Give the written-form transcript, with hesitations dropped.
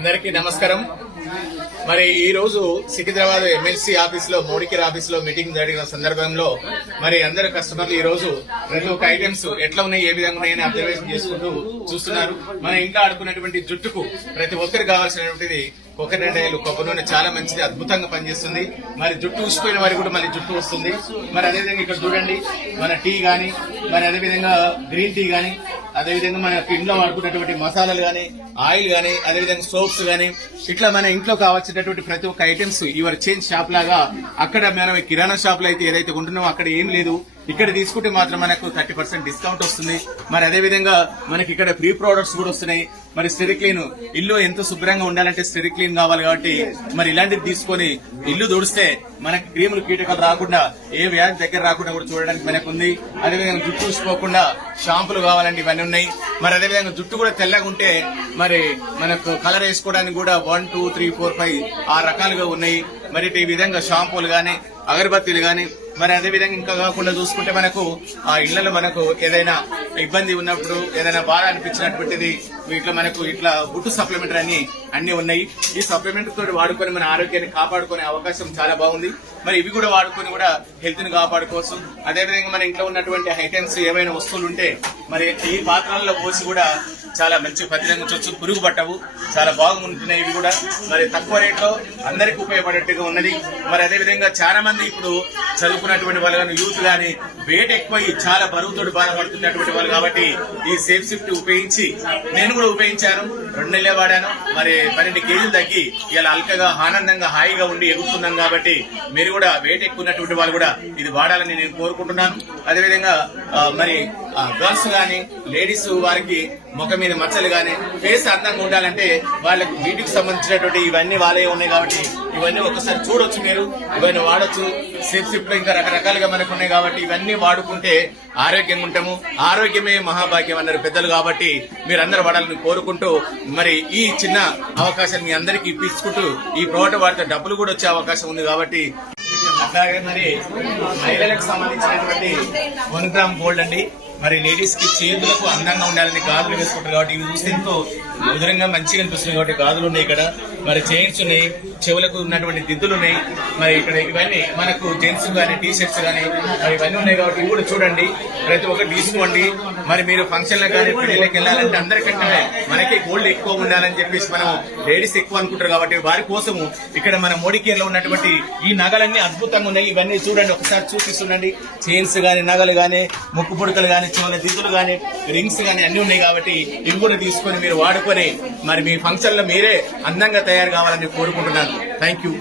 అందరికీ నమస్కారం. మరి ఈ రోజు సికింద్రాబాద్ ఎమ్మెల్సీ ఆఫీస్ లో మోడీకేర్ ఆఫీస్ లో మీటింగ్ జరిగిన సందర్భంలో మరి అందరు కస్టమర్లు ఈ రోజు ప్రతి ఒక్క ఐటమ్స్ ఎట్లా ఉన్నాయి, ఏ విధంగా ఉన్నాయని అబ్జర్వేషన్ చేసుకుంటూ చూస్తున్నారు. మన ఇంట్లో ఆడుకున్నటువంటి జుట్టుకు ప్రతి ఒక్కరికి కావాల్సినటువంటిది కోకోనట్ ఆయిల్, కొబ్బరి నూనె చాలా మంచిది, అద్భుతంగా పనిచేస్తుంది. మరి జుట్టు ఊసిపోయిన వారికి కూడా మళ్ళీ జుట్టు వస్తుంది. మరి అదేవిధంగా ఇక్కడ చూడండి, మన టీ గాని, మరి అదేవిధంగా గ్రీన్ టీ గాని, అదేవిధంగా మన ఇంట్లో వాడుకున్నటువంటి మసాలాలు గాని, ఆయిల్ గాని, అదేవిధంగా సోప్స్ గాని, ఇట్లా మన ఇంట్లో కావాల్సినటువంటి ప్రతి ఒక్క ఐటమ్స్ యువర్ చేంజ్ షాప్ లాగా అక్కడ మనం కిరాణా షాప్ లో అయితే ఏదైతే ఉంటున్నామో అక్కడ ఏం లేదు. ఇక్కడ తీసుకుంటే మాత్రం మనకు 30% డిస్కౌంట్ వస్తుంది. మరి అదేవిధంగా మనకి ఇక్కడ ఫ్రీ ప్రొడక్ట్స్ కూడా వస్తున్నాయి. మరి స్టెరిక్లీన్, ఇల్లు ఎంతో శుభ్రంగా ఉండాలంటే స్టెరిక్లీన్ కావాలి కాబట్టి మరి ఇలాంటివి తీసుకొని ఇల్లు తుడిస్తే మనకి క్రీములు కీటకాలు రాకుండా, ఏ వ్యాధి దగ్గర రాకుండా కూడా చూడడానికి మనకు ఉంది. అదేవిధంగా జుట్టు ఊసిపోకుండా షాంపులు కావాలంటే ఇవన్నీ ఉన్నాయి. మరి అదేవిధంగా జుట్టు కూడా తెల్లగా ఉంటే మరి మనకు కలర్ వేసుకోవడానికి కూడా 1, 2, 3, 4, 5 6 రకాలుగా ఉన్నాయి. మరి ఈ విధంగా షాంపూలు గాని, అగరబత్తీలు గాని, మరి అదేవిధంగా ఇంకా కాకుండా చూసుకుంటే మనకు ఆ ఇళ్లలో మనకు ఏదైనా ఇబ్బంది ఉన్నప్పుడు, ఏదైనా బాధ అనిపించినటువంటిది వీటిలో మనకు ఇట్లా గుట్టు సప్లిమెంటరీ అన్ని ఉన్నాయి. ఈ సప్లిమెంటరీ తోటి వాడుకొని మన ఆరోగ్యాన్ని కాపాడుకునే అవకాశం చాలా బాగుంది. మరి ఇవి కూడా వాడుకొని కూడా హెల్త్ ని కాపాడుకోవచ్చు. అదేవిధంగా మన ఇంట్లో ఉన్నటువంటి ఐటమ్స్ ఏవైనా వస్తువులు ఉంటే మరి ఈ పాత్రల్లో పోసి కూడా చాలా మంచి పత్రికచ్చు, పురుగు పట్టవు, చాలా బాగుంటున్నాయి. ఇవి కూడా మరి తక్కువ రేట్లో అందరికి ఉపయోగపడేట్టుగా ఉన్నది. మరి అదేవిధంగా చాలా మంది ఇప్పుడు చదువుకున్నటువంటి వాళ్ళు కానీ, యూత్ గాని వెయిట్ ఎక్కువ చాలా బరువుతో బాధపడుతున్నటువంటి వాళ్ళు కాబట్టి ఈ సేఫ్ షిఫ్ట్ ఉపయోగించి నేను కూడా ఉపయోగించాను. 2 నెలలే వాడాను. మరి 12 కేజీలు తగ్గి ఇలా అల్కగా ఆనందంగా హాయిగా ఉండి ఎగురుతున్నాం. కాబట్టి మీరు కూడా వెయిట్ ఎక్కువ ఉన్నటువంటి వాళ్ళు కూడా ఇది వాడాలని నేను కోరుకుంటున్నాను. అదేవిధంగా మరి గర్ల్స్ గాని, లేడీస్ వారికి ముఖం మీద మచ్చలు గాని, ఫేస్ అందంగా ఉండాలంటే వాళ్ళకి బ్యూటీకి సంబంధించినటువంటి ఇవన్నీ వాళ్ళే ఉన్నాయి. కాబట్టి ఇవన్నీ ఒకసారి చూడొచ్చు, మీరు ఇవన్నీ వాడొచ్చు. సేఫ్ షిఫ్ట్ లో ఇంకా రకరకాలుగా మనకు ఉన్నాయి. కాబట్టి ఇవన్నీ వాడుకుంటే ఆరోగ్యంగా ఉంటాము. ఆరోగ్యమే మహాభాగ్యం అన్నారు పెద్దలు. కాబట్టి మీరందరూ వాడాలని కోరుకుంటూ మరి ఈ చిన్న అవకాశాన్ని మీ అందరికీ ఇప్పించుకుంటూ ఈ ప్రోడక్ట్ వాడితే డబ్బులు కూడా వచ్చే అవకాశం ఉంది. కాబట్టి అట్లాగే మరి మహిళలకు సంబంధించినటువంటి 1 గ్రామ్ గోల్డ్ అండి. మరి లేడీస్ కి చేతులకు అందంగా ఉండాలని గాజులు వేసుకుంటారు కాబట్టి ఇవి చూస్తే ఎంతో మధురంగా మంచిగా అనిపిస్తుంది. కాబట్టి గాజులు ఉన్నాయి ఇక్కడ, మరి చైన్స్ ఉన్నాయి, చెవులకు ఉన్నటువంటి దిద్దులు ఉన్నాయి. మరి ఇక్కడ ఇవన్నీ మనకు జెంట్స్ గానీ, టీ షర్ట్స్ గానీ మరి ఇవన్నీ ఉన్నాయి. కాబట్టి ఇవి కూడా చూడండి, ప్రతి ఒక్కటి తీసుకోండి. మరి మీరు ఫంక్షన్లకు కానీ, పెళ్లికి వెళ్ళాలంటే అందరికంటే మనకి గోల్డ్ ఎక్కువ ఉండాలని చెప్పేసి మనం లేడీస్ ఎక్కువ అనుకుంటారు. కాబట్టి వారి కోసము ఇక్కడ మన మోడీకేర్ లో ఉన్నటువంటి ఈ నగలన్నీ అద్భుతంగా ఉన్నాయి. ఇవన్నీ చూడండి, ఒకసారి చూపిస్తుండండి. చైన్స్ గానీ, నగలు గానీ, ముక్కు పుడకలు గానీ, చెవుల దిద్దులు గానీ, రింగ్స్ గానీ అన్ని ఉన్నాయి. కాబట్టి ఇవి కూడా తీసుకొని మీరు వాడుకొని మరి మీ ఫంక్షన్ లో మీరే అందంగా తయారు కావాలని కోరుకుంటున్నాను. Thank you.